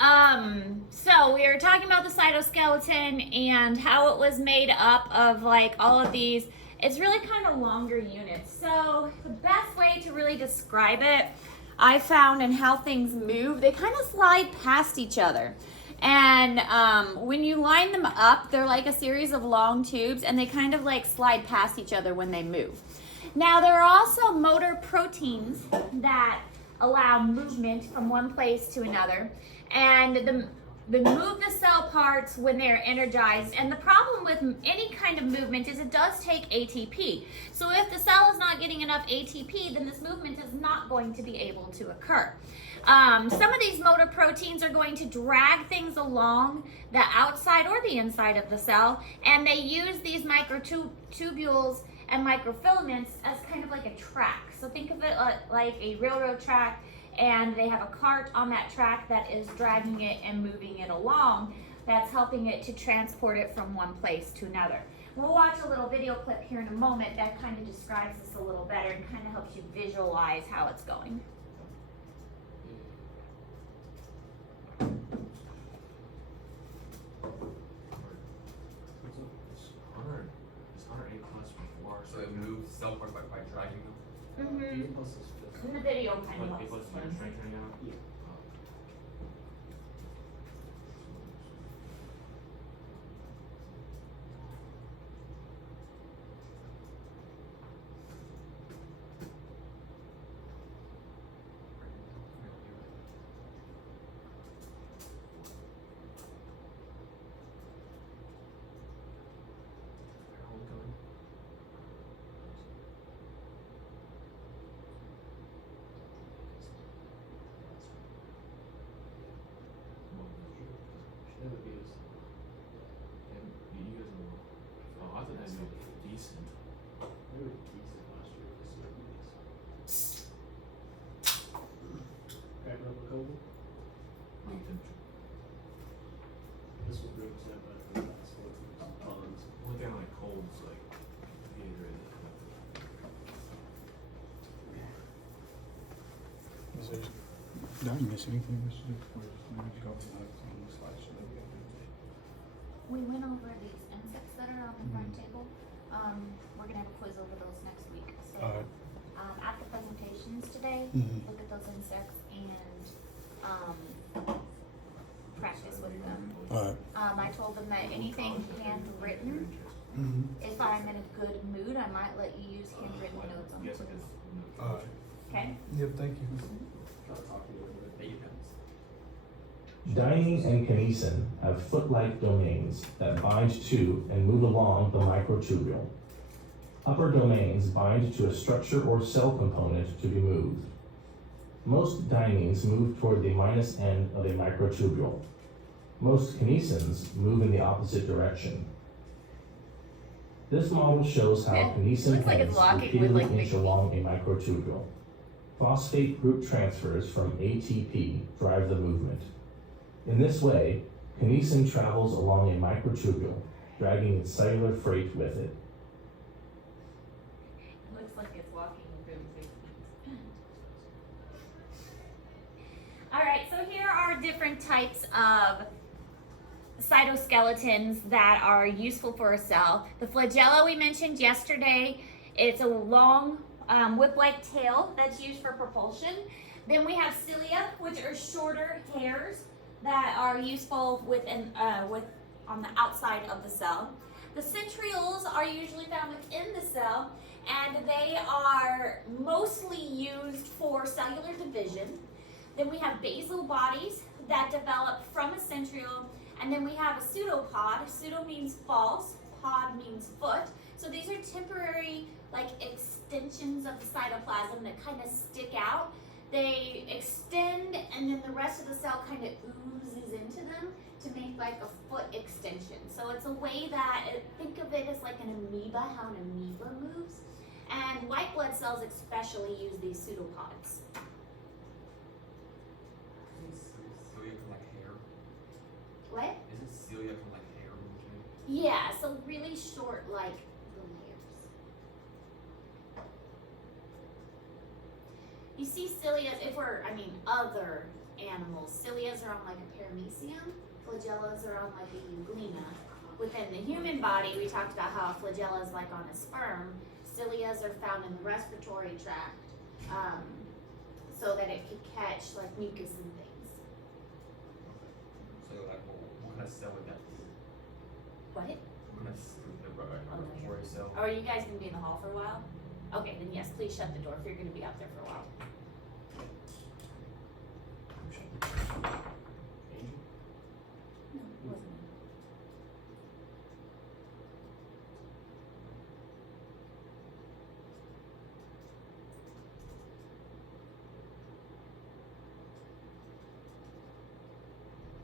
So we were talking about the cytoskeleton and how it was made up of like all of these. It's really kind of longer units. So the best way to really describe it, I found, in how things move, they kind of slide past each other. And when you line them up, they're like a series of long tubes, and they kind of like slide past each other when they move. Now, there are also motor proteins that allow movement from one place to another, and they move the cell parts when they're energized. And the problem with any kind of movement is it does take ATP. So if the cell is not getting enough ATP, then this movement is not going to be able to occur. Some of these motor proteins are going to drag things along the outside or the inside of the cell, and they use these microtubules and microfilaments as kind of like a track. So think of it like a railroad track, and they have a cart on that track that is dragging it and moving it along. That's helping it to transport it from one place to another. We'll watch a little video clip here in a moment that kind of describes this a little better and kind of helps you visualize how it's going. So it moves cell parts by dragging them? Mm-hmm. In the video kind of helps. Yeah. This will represent the last tons. One thing like colds, like Gatorade. Did I miss anything we should do? On the slideshow that we got to do? We went over these insects that are on the front table. We're gonna have a quiz over those next week. So Alright. at the presentations today, look at those insects and practice with them. Alright. I told them that anything handwritten, if I'm in a good mood, I might let you use handwritten notes on the quiz. Alright. Okay? Yep, thank you. Dynein and kinesin have foot-like domains that bind to and move along the microtubule. Upper domains bind to a structure or cell component to be moved. Most dyneins move toward the minus end of a microtubule. Most kinesins move in the opposite direction. This model shows how kinesin Looks like it's heads locking with, repeatedly like, inch the- along a microtubule. Phosphate group transfers from ATP drive the movement. In this way, kinesin travels along a microtubule, dragging its cellular freight with it. Looks like it's walking through 6 feet. All right, so here are different types of cytoskeletons that are useful for a cell. The flagella we mentioned yesterday, it's a long whip-like tail that's used for propulsion. Then we have cilia, which are shorter hairs that are useful on the outside of the cell. The centrioles are usually found within the cell, and they are mostly used for cellular division. Then we have basal bodies that develop from a centriole, and then we have a pseudopod. Pseudo means false, pod means foot. So these are temporary extensions of the cytoplasm that kind of stick out. They extend, and then the rest of the cell kind of oozes into them to make like a foot extension. So it's a way that, think of it as like an amoeba, how an amoeba moves. And white blood cells especially use these pseudopods. Cilia from like hair? What? Isn't cilia from like hair? Yeah, so really short, like little hairs. You see cilia, other animals. Cilias are on like a paramecium, flagellas are on like a euglena. Within the human body, we talked about how a flagella is like on a sperm. Cilias are found in the respiratory tract, so that it could catch like mucus and things. So like, what kind of cell would that be? What? What kind of laboratory cell? Or are you guys gonna be in the hall for a while? Okay, then yes, please shut the door if you're gonna be out there for a while. Angel? No, it wasn't.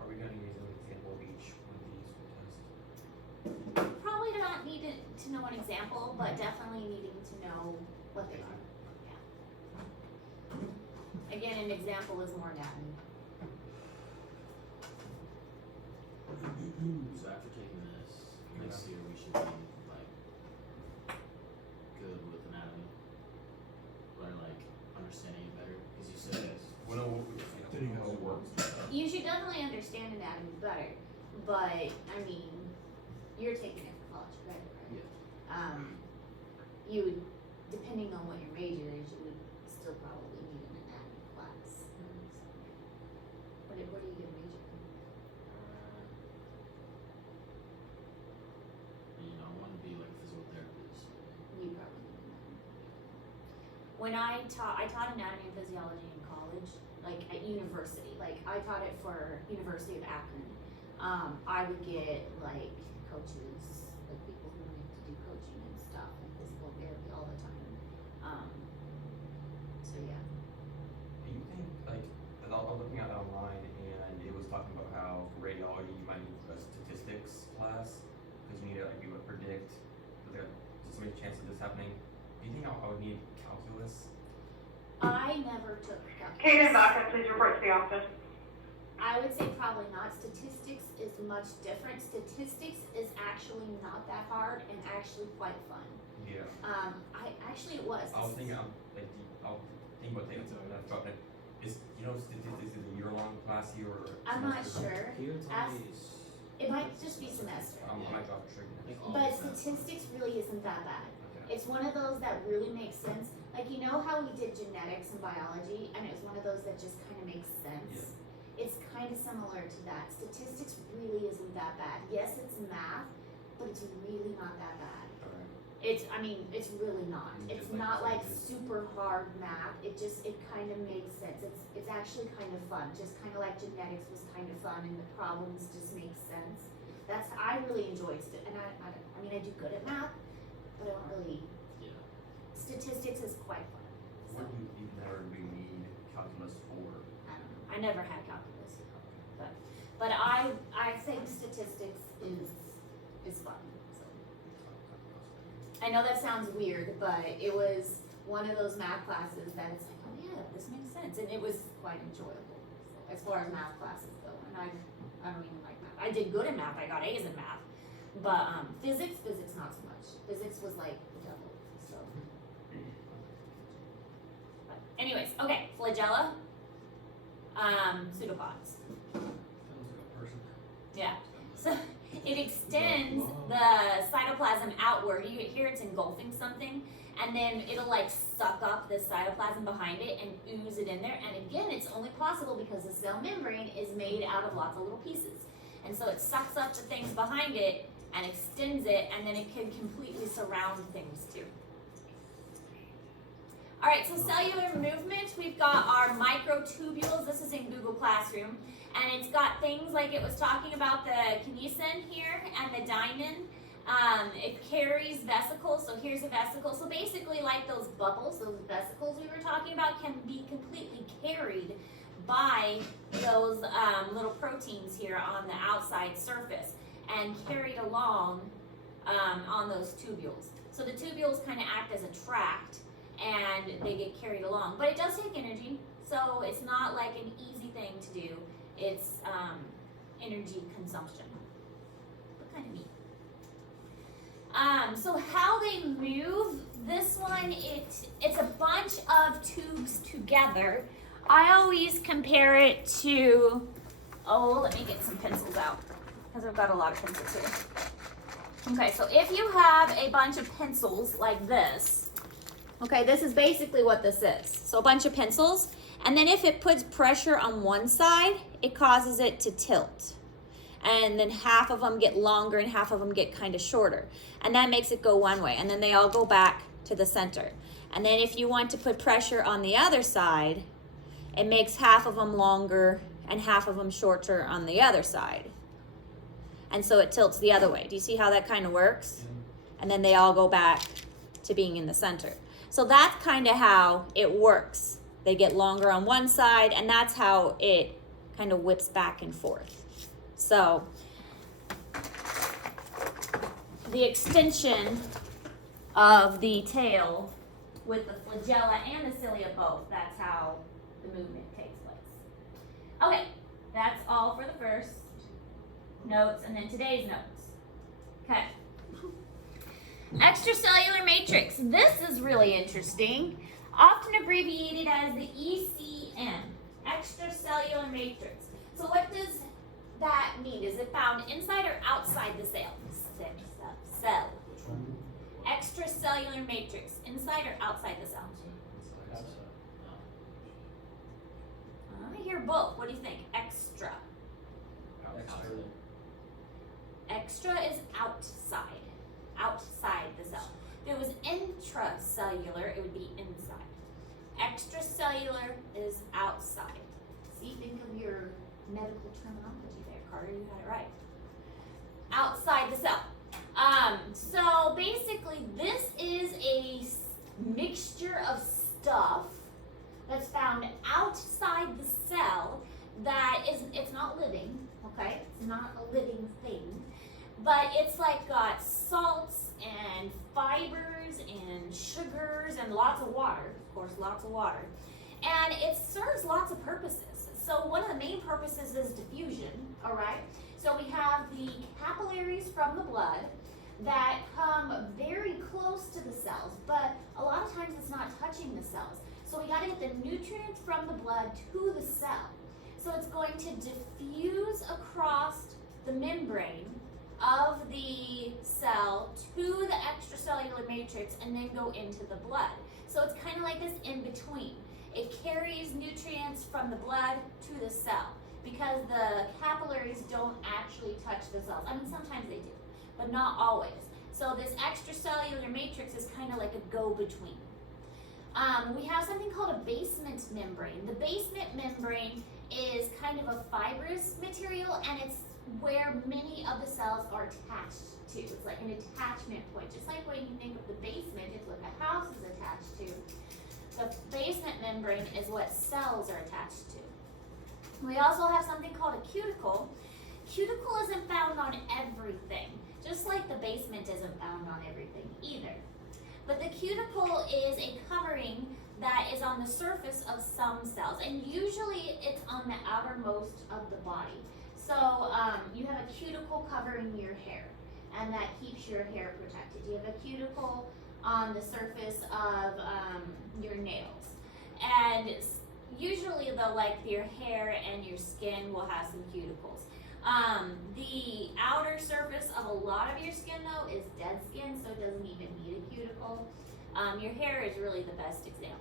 Are we gonna use an example of each one of these for test? Probably not needing to know an example, but definitely needing to know what they are. Yeah. Again, an example is more anatomy. So after taking this, next year we should be like good with anatomy. Learn like understanding it better. Because you said Well, no, you know how it works. You should definitely understand anatomy better, but I mean, you're taking it for college credit, right? Yeah. You would, depending on what your major is, you would still probably need an anatomy class. What do you get a major in? You know, I want to be like a physical therapist. You probably need anatomy. When I taught anatomy and physiology in college, like at university, like I taught it for University of Akron. I would get like coaches, like people who wanted to do coaching and stuff and physical therapy all the time. So yeah. Do you think, like, because I was looking at it online and it was talking about how for radiology you might need a statistics class because you need to like, be able to predict there's so many chances of this happening. Do you think I would need calculus? I never took calculus. Kaden Baca, please report to the office. I would say probably not. Statistics is much different. Statistics is actually not that hard and actually quite fun. Yeah. It was. I was thinking, like, I'll think about things and I've dropped it. Is, you know, statistics is a year-long class here or? I'm not semester? sure. Here it's Ask- always It might just be semester. I might drop a trick. like all But the time. statistics really isn't that bad. Okay. It's one of those that really makes sense. Like, you know how we did genetics and biology, and it was one of those that just kind of makes sense? It's kind of similar to that. Statistics really isn't that bad. Yes, it's math, but it's really not that bad. Alright. It's really not. It's It's just not like like just- super hard math. It kind of makes sense. It's actually kind of fun. Just kind of like genetics was kind of fun, and the problems just make sense. I really enjoyed it, and I mean I do good at math, but I don't really. Yeah. Statistics is quite fun. So, What do you even ever do you need calculus for? I don't know. I never had calculus, but I think statistics is fun. So. I know that sounds weird, but it was one of those math classes that it's like, oh yeah, this makes sense, and it was quite enjoyable. So, as far as math classes go, and I don't even like math. I did good in math. I got A's in math, but physics not so much. Physics was like double. So. But anyways, okay, flagella, pseudopods. Sounds like a person. Yeah. So it extends the cytoplasm outward. You hear it's engulfing something, and then it'll like suck up the cytoplasm behind it and ooze it in there. And again, it's only possible because the cell membrane is made out of lots of little pieces. And so it sucks up the things behind it and extends it, and then it can completely surround things too. All right, so cellular movement, we've got our microtubules. This is in Google Classroom. And it's got things like it was talking about the kinesin here and the diamond. It carries vesicles, so here's a vesicle. So basically like those bubbles, those vesicles we were talking about can be completely carried by those little proteins here on the outside surface and carried along on those tubules. So the tubules kind of act as a tract and they get carried along. But it does take energy, so it's not like an easy thing to do. It's energy consumption. But kind of neat. So how they move, this one, it's a bunch of tubes together. I always compare it to, oh, let me get some pencils out because I've got a lot of pencils here. Okay, so if you have a bunch of pencils like this, okay, this is basically what this is. So a bunch of pencils, and then if it puts pressure on one side, it causes it to tilt. And then half of them get longer and half of them get kind of shorter. And that makes it go one way, and then they all go back to the center. And then if you want to put pressure on the other side, it makes half of them longer and half of them shorter on the other side. And so it tilts the other way. Do you see how that kind of works? And then they all go back to being in the center. So that's kind of how it works. They get longer on one side, and that's how it kind of whips back and forth. So the extension of the tail with the flagella and the cilia both, that's how the movement takes place. Okay, that's all for the first notes, and then today's notes. Okay. Extracellular matrix. This is really interesting. Often abbreviated as the ECM, extracellular matrix. So what does that mean? Is it found inside or outside the cell? Cell. Which one? Extracellular matrix, inside or outside the cell? I hear both. What do you think? Extra. Extra. Extra is outside. Outside the cell. If it was intracellular, it would be inside. Extracellular is outside. See, think of your medical terminology there, Carter. You had it right. Outside the cell. So basically, this is a mixture of stuff that's found outside the cell that it's not living, okay? It's not a living thing, but it's like got salts and fibers and sugars and lots of water, of course, lots of water. And it serves lots of purposes. So one of the main purposes is diffusion, all right? So we have the capillaries from the blood that come very close to the cells, but a lot of times it's not touching the cells. So we gotta get the nutrients from the blood to the cell. So it's going to diffuse across the membrane of the cell to the extracellular matrix and then go into the blood. So it's kind of like this in between. It carries nutrients from the blood to the cell because the capillaries don't actually touch the cells. I mean, sometimes they do, but not always. So this extracellular matrix is kind of like a go-between. We have something called a basement membrane. The basement membrane is kind of a fibrous material, and it's where many of the cells are attached to. It's like an attachment point. Just like when you think of the basement, it's what the house is attached to. The basement membrane is what cells are attached to. We also have something called a cuticle. Cuticle isn't found on everything, just like the basement isn't found on everything either. But the cuticle is a covering that is on the surface of some cells, and usually it's on the outermost of the body. So you have a cuticle covering your hair, and that keeps your hair protected. You have a cuticle on the surface of your nails, and usually your hair and your skin will have some cuticles. The outer surface of a lot of your skin though is dead skin, so it doesn't even need a cuticle. Your hair is really the best example.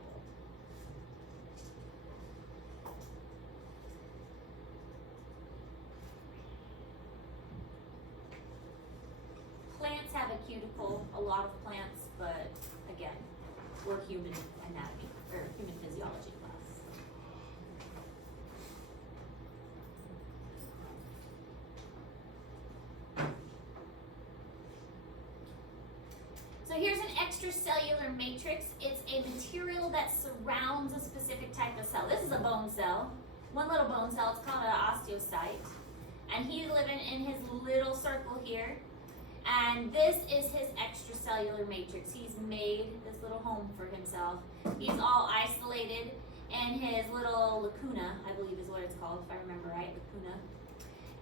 Plants have a cuticle, a lot of plants, but again, we're human anatomy, or human physiology class. So here's an extracellular matrix. It's a material that surrounds a specific type of cell. This is a bone cell, one little bone cell. It's called an osteocyte. And he's living in his little circle here. And this is his extracellular matrix. He's made this little home for himself. He's all isolated in his little lacuna, I believe is what it's called, if I remember right, lacuna.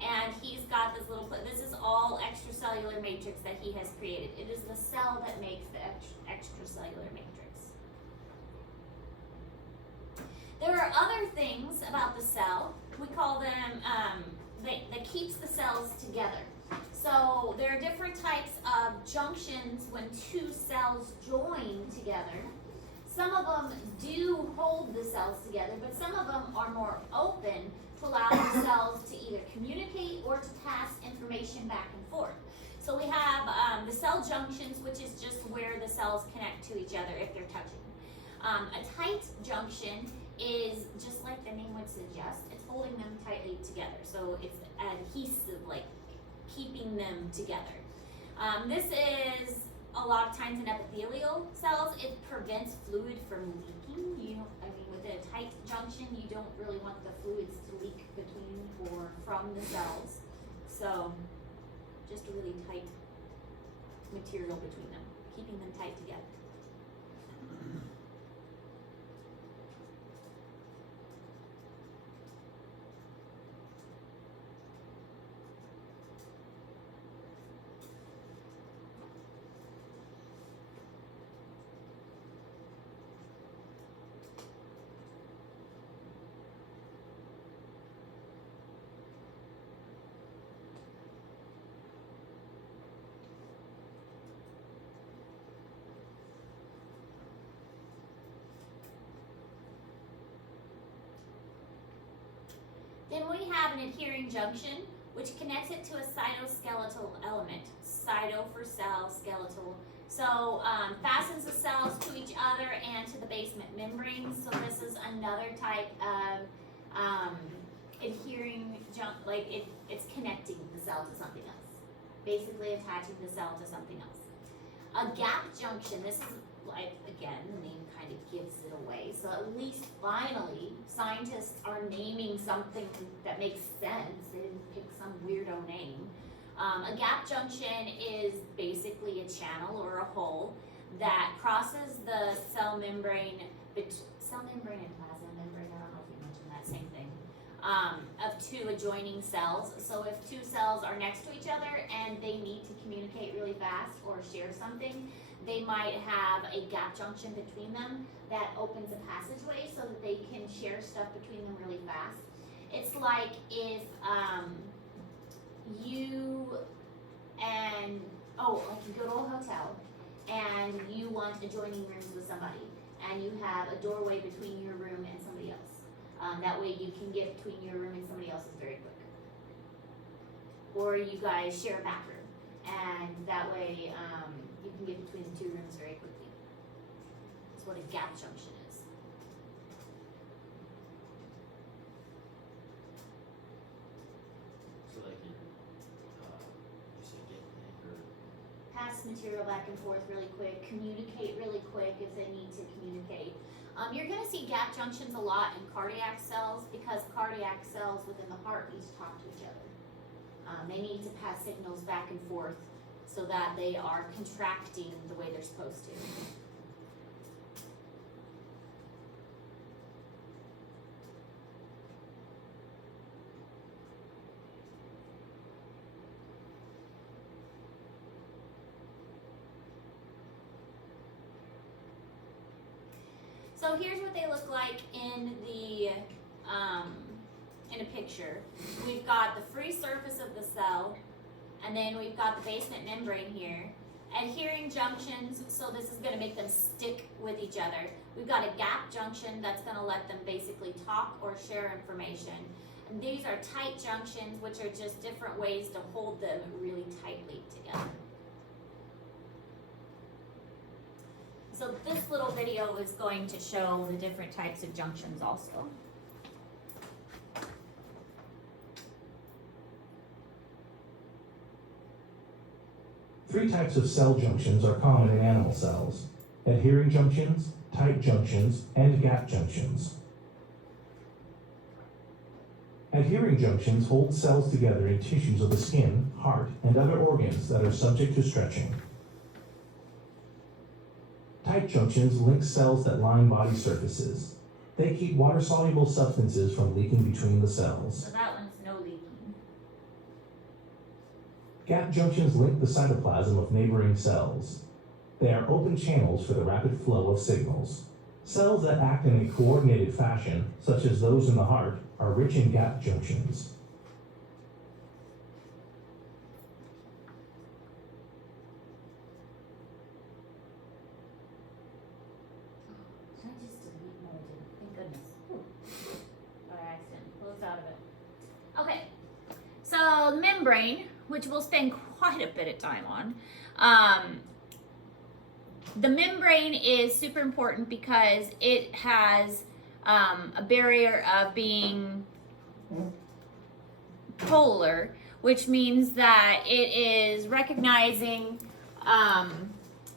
And he's got this little, this is all extracellular matrix that he has created. It is the cell that makes the extracellular matrix. There are other things about the cell. We call them, that keeps the cells together. So there are different types of junctions when two cells join together. Some of them do hold the cells together, but some of them are more open to allow the cells to either communicate or to pass information back and forth. So we have the cell junctions, which is just where the cells connect to each other if they're touching. A tight junction is just like the name would suggest, it's holding them tightly together. So it's adhesive, like keeping them together. This is a lot of times in epithelial cells, it prevents fluid from leaking. With a tight junction, you don't really want the fluids to leak between or from the cells. So just a really tight material between them, keeping them tight together. Then we have an adhering junction, which connects it to a cytoskeletal element. Cyto for cell, skeletal. So fastens the cells to each other and to the basement membrane. So this is another type of adhering it's connecting the cell to something else. Basically attaching the cell to something else. A gap junction, this is like, again, the name kind of gives it away. So at least finally, scientists are naming something that makes sense. They didn't pick some weirdo name. A gap junction is basically a channel or a hole that crosses the cell membrane, cell membrane and plasma membrane, I don't know if you mentioned that, same thing, of two adjoining cells. So if two cells are next to each other and they need to communicate really fast or share something, they might have a gap junction between them that opens a passageway so that they can share stuff between them really fast. It's like if you go to a hotel and you want adjoining rooms with somebody and you have a doorway between your room and somebody else. That way you can get between your room and somebody else's very quick. Or you guys share a bathroom and that way you can get between the two rooms very quickly. That's what a gap junction is. So like you said get or Pass material back and forth really quick, communicate really quick if they need to communicate. You're gonna see gap junctions a lot in cardiac cells because cardiac cells within the heart need to talk to each other. They need to pass signals back and forth so that they are contracting the way they're supposed to. So here's what they look like in a picture. We've got the free surface of the cell, and then we've got the basement membrane here. Adhering junctions, so this is going to make them stick with each other. We've got a gap junction that's going to let them basically talk or share information. And these are tight junctions, which are just different ways to hold them really tightly together. So this little video is going to show the different types of junctions also. Three types of cell junctions are common in animal cells: adhering junctions, tight junctions, and gap junctions. Adhering junctions hold cells together in tissues of the skin, heart, and other organs that are subject to stretching. Tight junctions link cells that line body surfaces. They keep water-soluble substances from leaking between the cells. So that one's no leaking. Gap junctions link the cytoplasm of neighboring cells. They are open channels for the rapid flow of signals. Cells that act in a coordinated fashion, such as those in the heart, are rich in gap junctions. Should I just delete? No, I didn't. Thank goodness. Whew. By accident. Close out of it. Okay. So membrane, which we'll spend quite a bit of time on. The membrane is super important because it has a barrier of being polar, which means that it is recognizing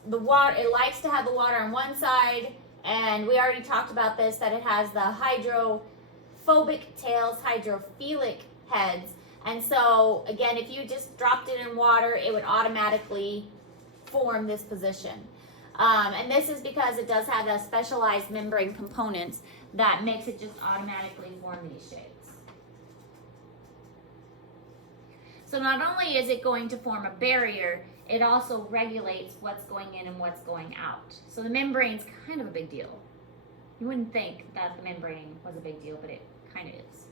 the water. It likes to have the water on one side, and we already talked about this, that it has the hydrophobic tails, hydrophilic heads. And so again, if you just dropped it in water, it would automatically form this position. And this is because it does have a specialized membrane components that makes it just automatically form these shapes. So not only is it going to form a barrier, it also regulates what's going in and what's going out. So the membrane's kind of a big deal. You wouldn't think that the membrane was a big deal, but it kind of is.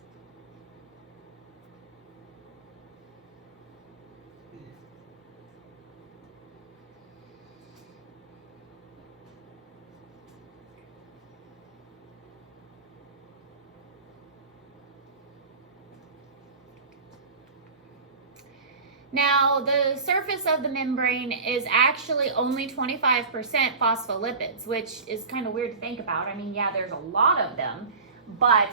Now, the surface of the membrane is actually only 25% phospholipids, which is kind of weird to think about. I mean, yeah, there's a lot of them, but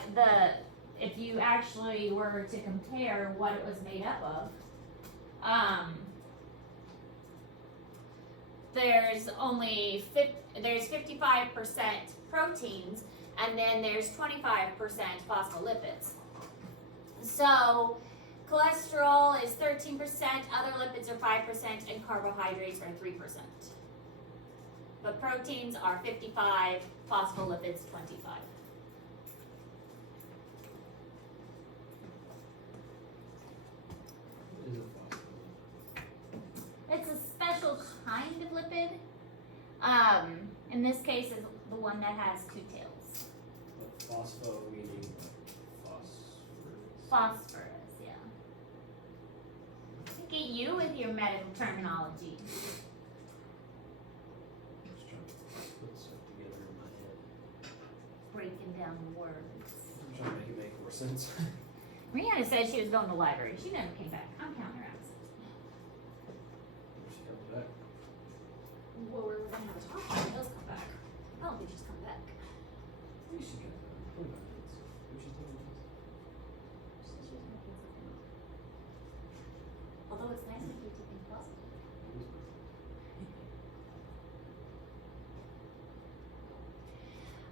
if you actually were to compare what it was made up of, there's 55% proteins, and then there's 25% phospholipids. So cholesterol is 13%, other lipids are 5%, and carbohydrates are 3%. But proteins are 55, phospholipids 25. What is a phospholipid? It's a special kind of lipid. In this case, is the one that has two tails. But phospho meaning phosphorus. Phosphorus, yeah. Look at you with your medical terminology. Just trying to put stuff together in my head. Breaking down the words. I'm trying to make it make more sense. Rihanna said she was going to the library. She never came back. I'm counting her absence. She comes back. Well, we're gonna have a talk when she does come back. I don't think she's coming back. Maybe she comes back. 25 minutes. Maybe she's taking a test. Although it's nice if you're taking positive.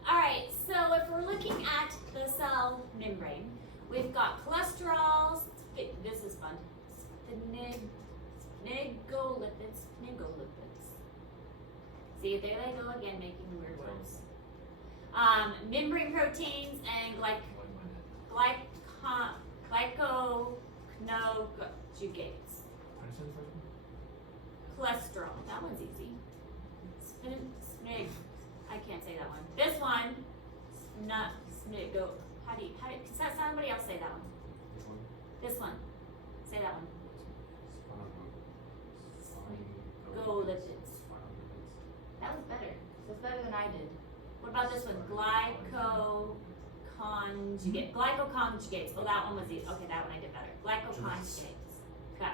Alright, so if we're looking at the cell membrane, we've got cholesterol, this is fun, sphingolipids. See, there they go again, making weird words. Membrane proteins and glycoconjugates. Cholesterol, that one's easy. I can't say that one. This one, somebody else say that one. This one, say that one. Sphingolipids. That was better. That's better than I did. What about this one? Glycoconjugates. Oh, that one was easy. Okay, that one I did better. Glycoconjugates. Okay.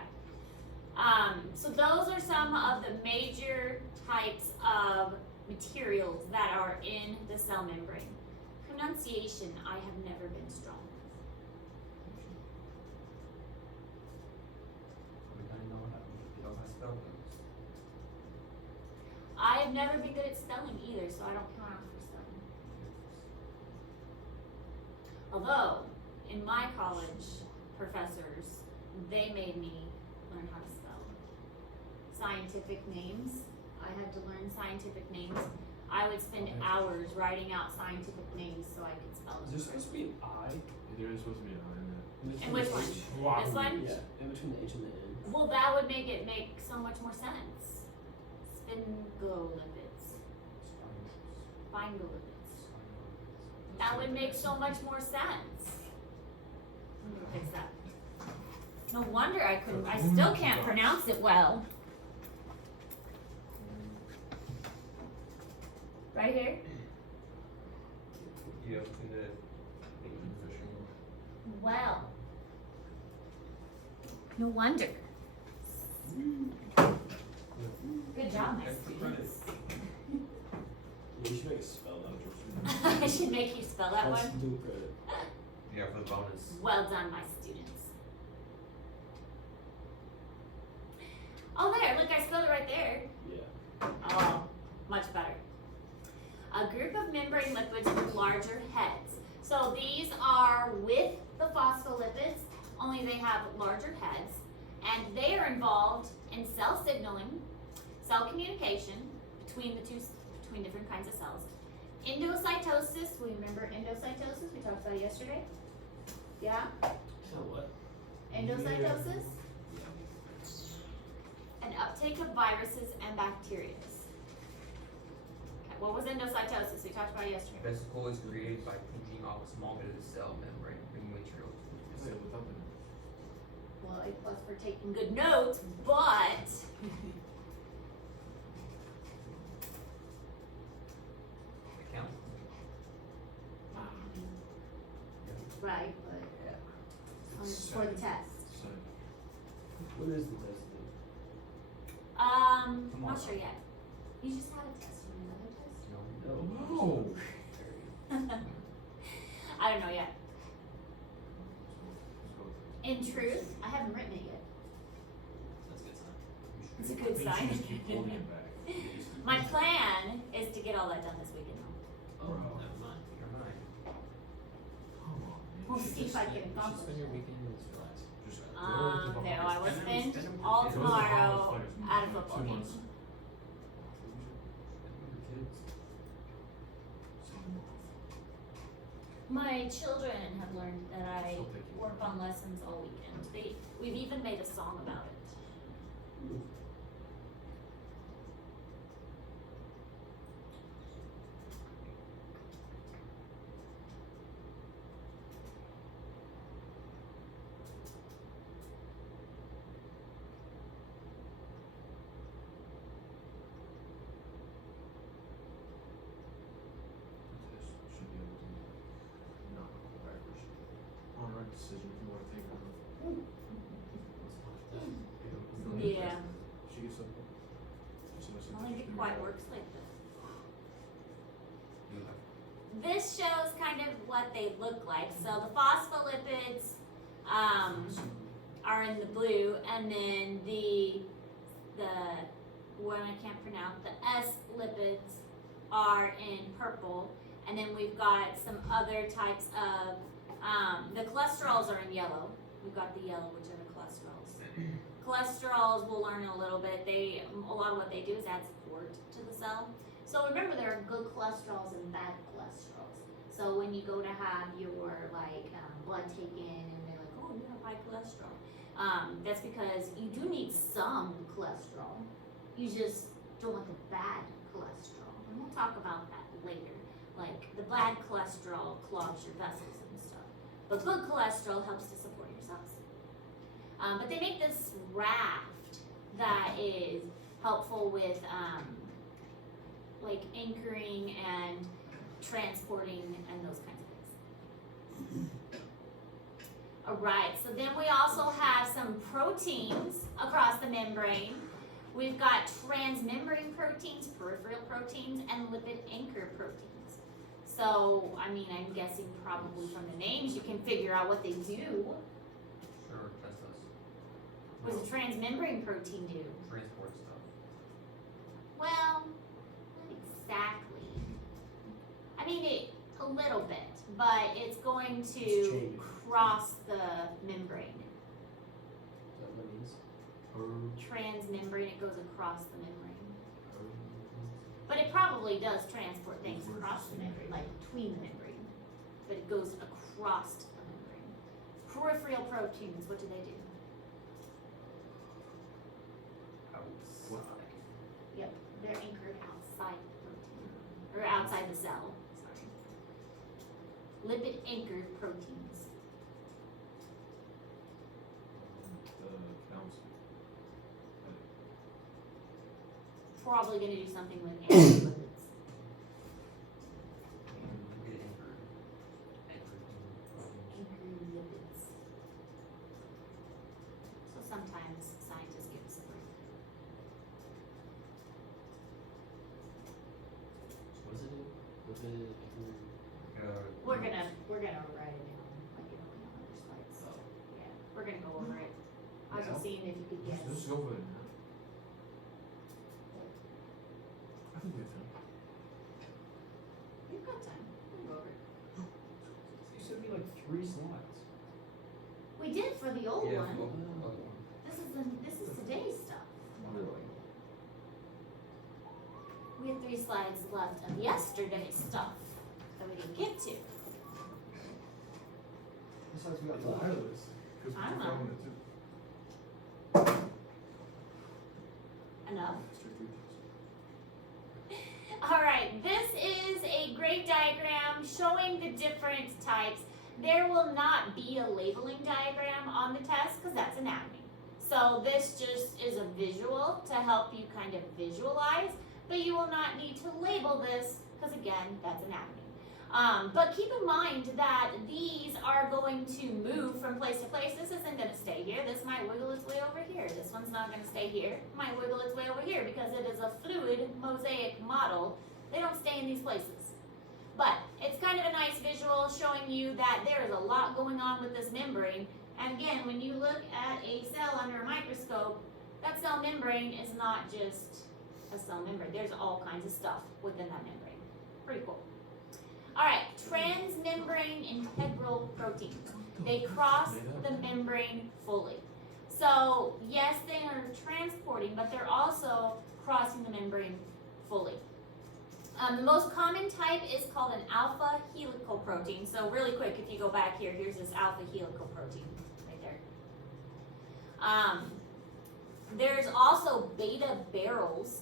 So those are some of the major types of materials that are in the cell membrane. Pronunciation, I have never been strong. We kind of know what happens if you don't have spell things. I have never been good at spelling either, so I don't count out for spelling. Although, in my college, professors, they made me learn how to spell. Scientific names, I had to learn scientific names. I would spend hours writing out scientific names so I could spell Is them. there supposed to be an I? There is supposed to be an I in there. And which one? This one? Yeah, in between the H and the N. Well, that would make it make so much more sense. Sphingolipids. Sphingolipids. That would make so much more sense. Fix that. No wonder I still can't pronounce it well. Right here? You have to Well. No wonder. Good job, my students. Yeah, you should make a spell that I should make you spell that Let's one. do credit. Yeah, for the bonus. Well done, my students. Oh, there, look, I spelled it right there. Yeah. Oh, much better. A group of membrane liquids with larger heads. So these are with the phospholipids, only they have larger heads, and they are involved in cell signaling, cell communication between different kinds of cells. Endocytosis, we remember endocytosis, we talked about it yesterday. Yeah? So what? Endocytosis? An uptake of viruses and bacteria. Okay, what was endocytosis? We talked about it yesterday. Vesicle is created by pinching off a small bit of the cell membrane, bringing material to the Wait, without the Well, A+ for taking good notes, but count. right, but for the test. so What is the test thing? Not Tomorrow. sure yet. You just had a test. You want another test? No. No. I don't know yet. let's go with it. In truth, I haven't written it yet. That's a good sign. It's a good I think you sign. should just keep holding it back. My plan is to get all that done this weekend. Oh, never mind. Never mind. Come on, man. We'll You should see if just- I can You should accomplish spend your it. weekends relax. Just go to the No, I will Bahamas. spend Spend them all with the kids. tomorrow Go to the Bahamas, at a like, football 2 game. months. My children have learned that I She'll take you. work on lessons all weekend. We've even made a song about it. Should be able to not go backwards. On the right decision if you want to take her. Yeah. She gets up. I don't think it quite works like that. You have This shows kind of what they look like. So the phospholipids are in the blue, and then the one I can't pronounce, the S lipids are in purple, and then we've got some other types of the cholesterols are in yellow. We've got the yellow, which are the cholesterols. Cholesterols, we'll learn in a little bit. A lot of what they do is add support to the cell. So remember, there are good cholesterols and bad cholesterols. So when you go to have your blood taken, and they're like, oh, you have high cholesterol, that's because you do need some cholesterol. You just don't want the bad cholesterol, and we'll talk about that later. Like the bad cholesterol clogs your vessels and stuff, but good cholesterol helps to support your cells. But they make this raft that is helpful with like anchoring and transporting and those kinds of things. Alright, so then we also have some proteins across the membrane. We've got transmembrane proteins, peripheral proteins, and lipid anchor proteins. So, I mean, I'm guessing probably from the names you can figure out what they do. sure test us. What does a transmembrane protein do? Transport stuff. Well, not exactly. I mean, a little bit, but it's going It's to changing. cross the membrane. Is that what it means? Transmembrane, it goes across the membrane. But it probably does transport things across the membrane, like between the membrane. But it goes across the membrane. Peripheral proteins, what do they do? Outside. Yep, they're anchored outside the protein, or outside the cell, sorry. lipid anchored proteins. The counts. Probably gonna do something with anti-lipids. Get anchored. Anchored in proteins. Anchored lipids. So sometimes scientists give us a break. So what does it do? Lipid, anchor, We're gonna write it down, like it'll be on other slides. oh, Yeah, we're gonna go over it. I was Yeah. just seeing if you could guess. Let's go for it. I think we have time. You've got time. We'll go over it. You sent me like 3 slides. We did for the old Yeah, one. for the other one. This is today's stuff. Really? We had 3 slides left of yesterday's stuff that we didn't get to. Besides, we got the wireless. Because we I don't took know. that one too. Enough. Extra features. All right, this is a great diagram showing the different types. There will not be a labeling diagram on the test because that's anatomy. So this just is a visual to help you kind of visualize, but you will not need to label this because again, that's anatomy. But keep in mind that these are going to move from place to place. This isn't going to stay here. This might wiggle its way over here. This one's not going to stay here. It might wiggle its way over here because it is a fluid mosaic model. They don't stay in these places. But it's kind of a nice visual showing you that there is a lot going on with this membrane. And again, when you look at a cell under a microscope, that cell membrane is not just a cell membrane. There's all kinds of stuff within that membrane. Pretty cool. All right, transmembrane integral proteins. They cross the membrane fully. So yes, they are transporting, but they're also crossing the membrane fully. The most common type is called an alpha helical protein. So really quick, if you go back here, here's this alpha helical protein right there. There's also beta barrels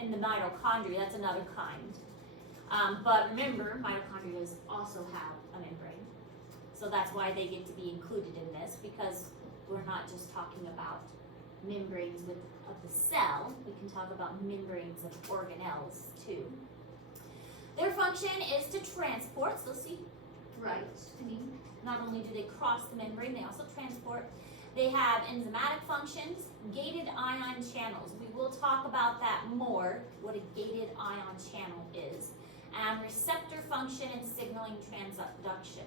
in the mitochondria. That's another kind. But remember, mitochondria also have a membrane. So that's why they get to be included in this, because we're not just talking about membranes of the cell. We can talk about membranes of organelles too. Their function is to transport, so see, right, I mean, not only do they cross the membrane, they also transport. They have enzymatic functions, gated ion channels. We will talk about that more, what a gated ion channel is. And receptor function and signaling transduction.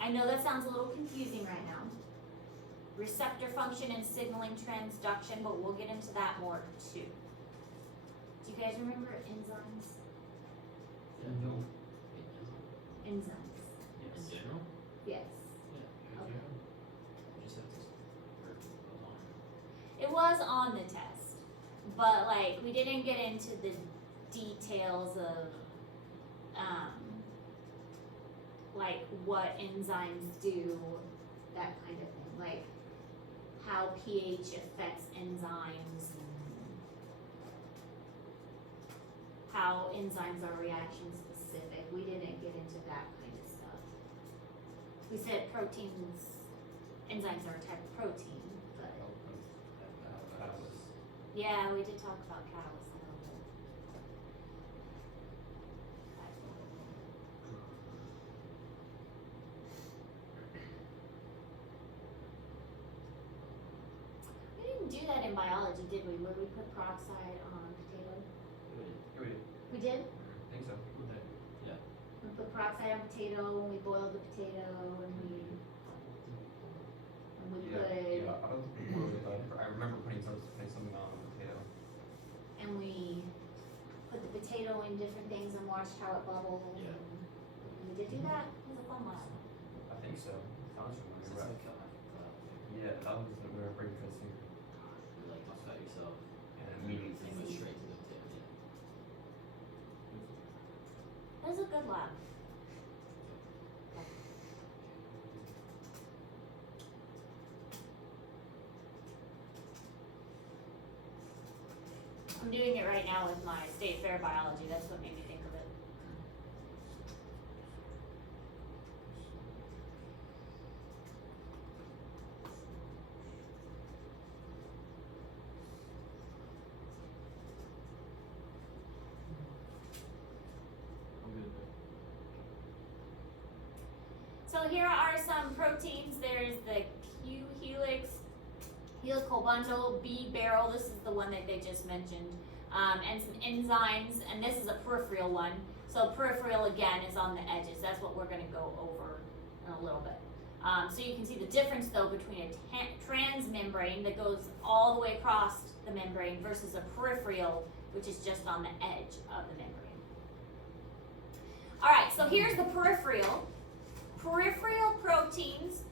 I know that sounds a little confusing right now. Receptor function and signaling transduction, but we'll get into that more too. Do you guys remember enzymes? yeah, no. Enzymes. In general? Yes. Yeah. Okay. You just have to work along. It was on the test, but like we didn't get into the details of like what enzymes do, that kind of thing, like how pH affects enzymes and how enzymes are reaction specific. We didn't get into that kind of stuff. We said proteins, enzymes are a type of protein, but yeah, we did talk about catalysts a little bit. We didn't do that in biology, did we? Where we put peroxide on potato? We did? I think so. Okay. Yeah. We put peroxide on potato when we boiled the potato and we Yeah, put yeah. I don't remember, but I remember putting something on the potato. and we put the potato in different things and watched how it bubbled. Yeah. And we did do that. It was a fun lab. I think so. Sounds Since familiar. I cut my Yeah, that was when we were breaking fast here. you like talk about yourself. And And immediately. then went straight to the potato. It was a good lab. I'm doing it right now with my state fair biology. That's what made me think of it. here are some proteins. There's the Q helix, helical bundle, B barrel. This is the one that they just mentioned. And some enzymes, and this is a peripheral one. So peripheral again is on the edges. That's what we're going to go over in a little bit. So you can see the difference though between a transmembrane that goes all the way across the membrane versus a peripheral, which is just on the edge of the membrane. All right, so here's the peripheral. Peripheral proteins,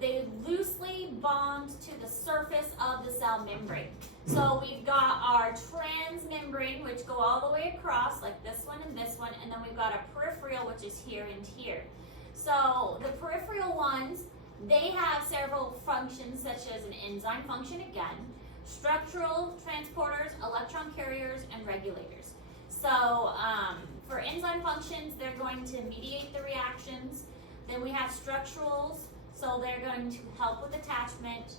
they loosely bond to the surface of the cell membrane. So we've got our transmembrane, which go all the way across, like this one, and then we've got a peripheral, which is here and here. So the peripheral ones, they have several functions, such as an enzyme function again, structural transporters, electron carriers, and regulators. So for enzyme functions, they're going to mediate the reactions. Then we have structurals, so they're going to help with attachment,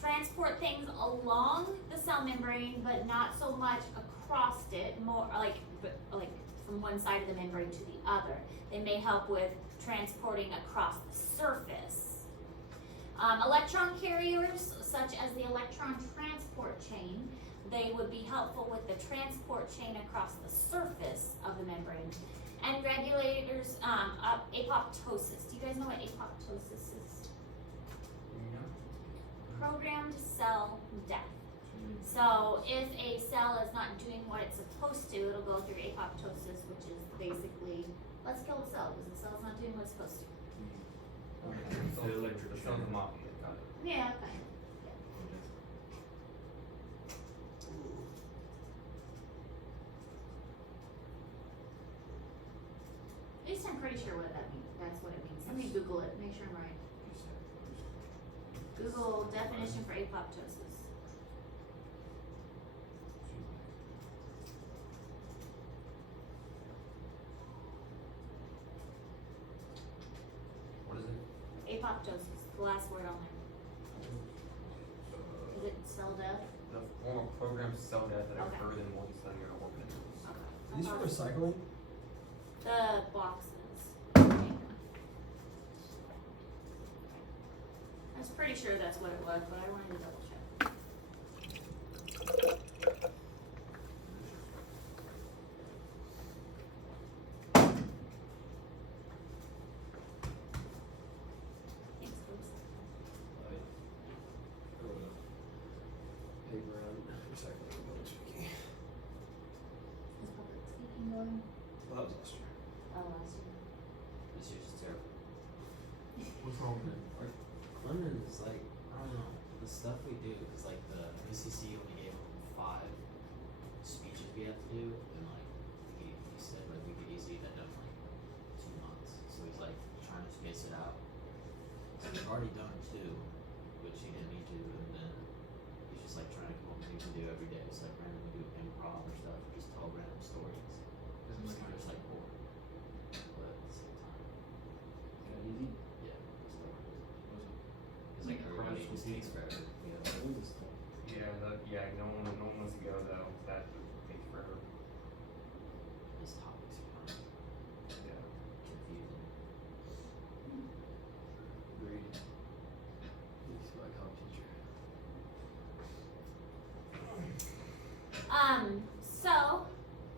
transport things along the cell membrane, but not so much across it, more like from one side of the membrane to the other. They may help with transporting across the surface. Electron carriers, such as the electron transport chain, they would be helpful with the transport chain across the surface of the membrane. And regulators, apoptosis. Do you guys know what apoptosis is? Programmed cell death. So if a cell is not doing what it's supposed to, it'll go through apoptosis, which is basically, let's kill the cell because the cell's not doing what it's supposed to. So the cells them off. Got it. Yeah, kind of. At least I'm pretty sure what that means. That's what it means. Let me Google it, make sure I'm right. Google definition for apoptosis. What is it? Apoptosis, the last word on there. Is it cell death? The form of programmed cell death that Okay. occurs in multicellular organisms. Okay. Are these for recycling? The boxes. I was pretty sure that's what it was, but I wanted to double check. Thanks, Bruce. Paper on recycling, public speaking. Is public speaking going? Well, that was last year. Oh, last year. This year's just terrible. What's wrong with it? London is like, I don't know, the stuff we do is like the ACC only gave 5 speeches we have to do, and like he said like we could easily end up like 2 months. So he's like trying to space it out. So we've already done 2, which he didn't need to, and then he's just like trying to come up with things to do every day. It's like randomly do improv or stuff, or just tell random stories. Isn't It's like kind of just like bored, but at the same time, kind of easy? yeah, it's like Was it? it's like everybody just takes forever. You know? Yeah, no one wants to go though. That takes forever. These topics are kind of Yeah. confusing. Agreed. He's my college teacher. So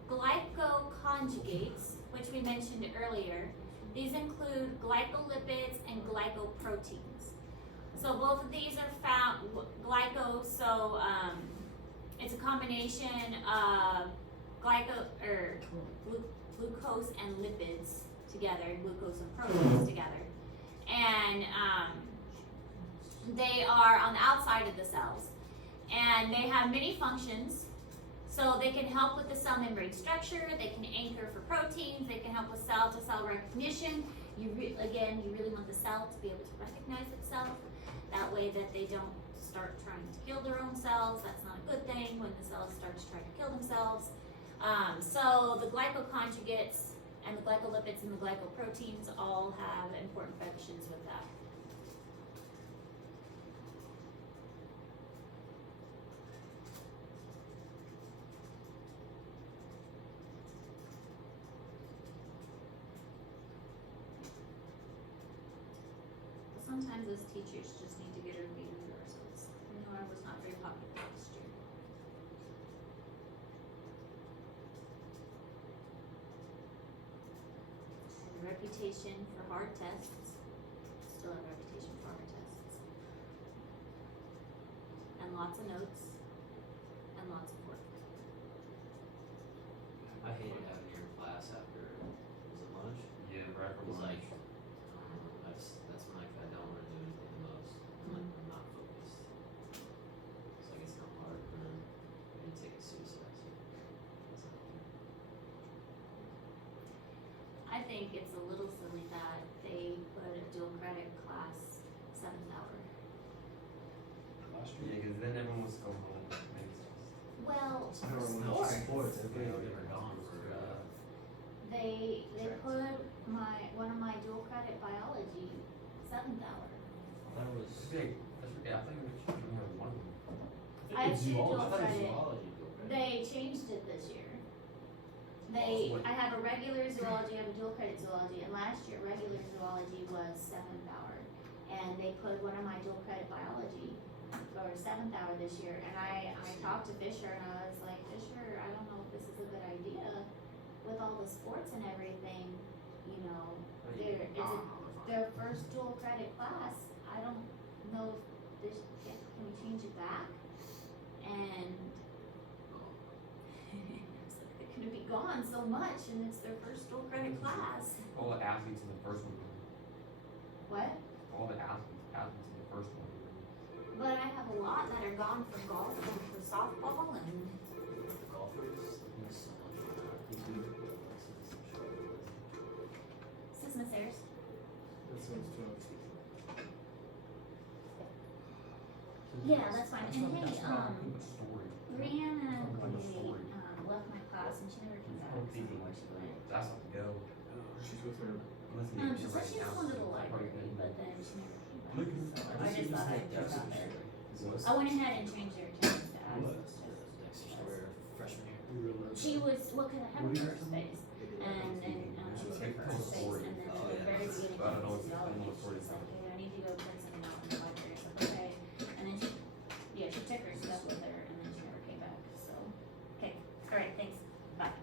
glycoconjugates, which we mentioned earlier, these include glycolipids and glycoproteins. So both of these are found, it's a combination of glucose and lipids together, glucose and proteins together. And they are on the outside of the cells. And they have many functions. So they can help with the cell membrane structure, they can anchor for proteins, they can help with cell-to-cell recognition. You really want the cell to be able to recognize itself. That way that they don't start trying to kill their own cells. That's not a good thing when the cells start to try to kill themselves. So the glycoconjugates and the glycolipids and the glycoproteins all have important functions with that. sometimes as teachers just need to get our feet under ourselves. I know I was not very popular last year. Had a reputation for hard tests. Still have a reputation for hard tests. And lots of notes. And lots of work. I hated having your class after, was it lunch? Yeah, right It from was lunch. like, that's when I don't want to do anything the most. I'm not focused. It's like it's not hard, and then when you take it seriously, that's not good. I think it's a little silly that they put a dual credit class 7th hour. Last Yeah, year. because then everyone was going home. Makes sense. Well, I for don't know. sports, Everybody never gone for, they put one of my dual credit biology 7th hour. that was. Yeah, I think we should only have one. I have two dual I thought it was credit. zoology dual credit. They changed it this year. I have a regular zoology, I have a dual credit zoology, and last year regular zoology was 7th hour. And they put one of my dual credit biology for 7th hour this year, and I talked to Fisher and I was like, Fisher, I don't know if this is a good idea with all the sports and everything, you know, their first dual credit class, I don't know if can we change it back? And it's like they're gonna be gone so much and it's their first dual credit class. All the athletes in the first one. What? All the athletes in the first one. But I have a lot that are gone for golf and for softball and The golfers, they miss so much. this is Miss Ayers. That sounds tough. Yeah, that's fine. And hey, Story. Brianna What a story. left my class and she never came back. So I don't know where she went. That's not to go. She's with her. Unless She said she was going to the library, but then she never came back. Look at So I just thought I'd throw it out there. Was I went ahead and changed her attendance to absence. Next year, freshman year. you realize She was, well, cause I had her first space, and then, she was her first space, and then at the very beginning I don't know of what- I don't know physiology, what story she's it's like, hey, I need to go print something out in the library, I was like, okay, and then she took her stuff with her, and then she never came back, so, okay, alright, thanks, bye.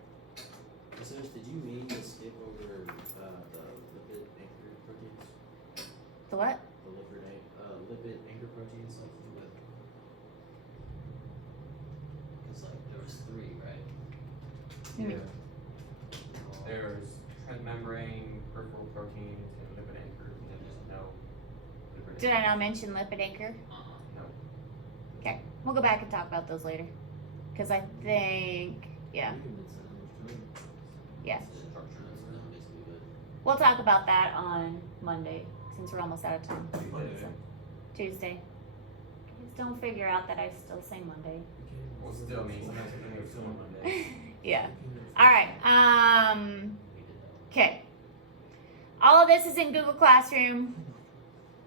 Listeners, did you mean to skip over the lipid anchor proteins? The what? The lipid anchor proteins, like with. Cause like there was 3, right? Yeah. There's transmembrane, peripheral proteins, and lipid anchor, and then just no lipid anchor. Did I not mention lipid anchor? No. Okay, we'll go back and talk about those later, cause I think, yeah, You can mix it in. yeah. Structure. Basically, but We'll talk about that on Monday, since we're almost out of time. Monday. So, Tuesday. Just don't figure out that I still say Monday. Well, still, I mean, sometimes we can still on Monday. Yeah. Alright, we did that. okay. All of this is in Google Classroom.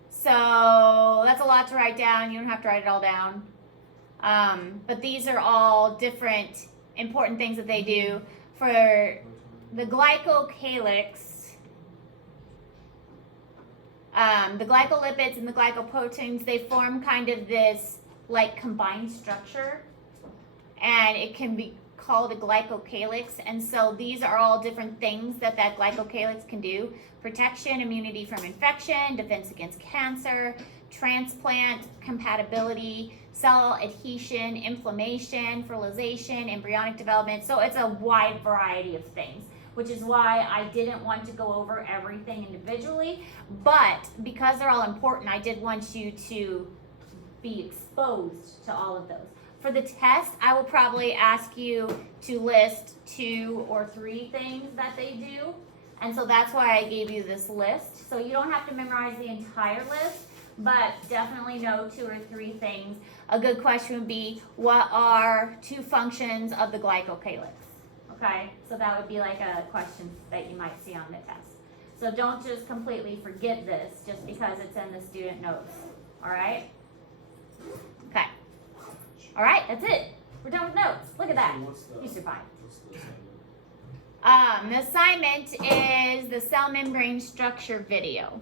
So that's a lot to write down. You don't have to write it all down. But these are all different important things that they do. For the glycocalyx, the glycolipids and the glycoproteins, they form kind of this like combined structure, and it can be called a glycocalyx. And so these are all different things that glycocalyx can do: protection, immunity from infection, defense against cancer, transplant compatibility, cell adhesion, inflammation, fertilization, embryonic development. So it's a wide variety of things, which is why I didn't want to go over everything individually. But because they're all important, I did want you to be exposed to all of those. For the test, I will probably ask you to list 2 or 3 things that they do. And so that's why I gave you this list. So you don't have to memorize the entire list, but definitely know 2 or 3 things. A good question would be, what are 2 functions of the glycocalyx? Okay, so that would be like a question that you might see on the test. So don't just completely forget this just because it's in the student notes. All right? Okay. All right, that's it. We're done with notes. Look at that. You survived. What's the assignment? The assignment is the cell membrane structure video.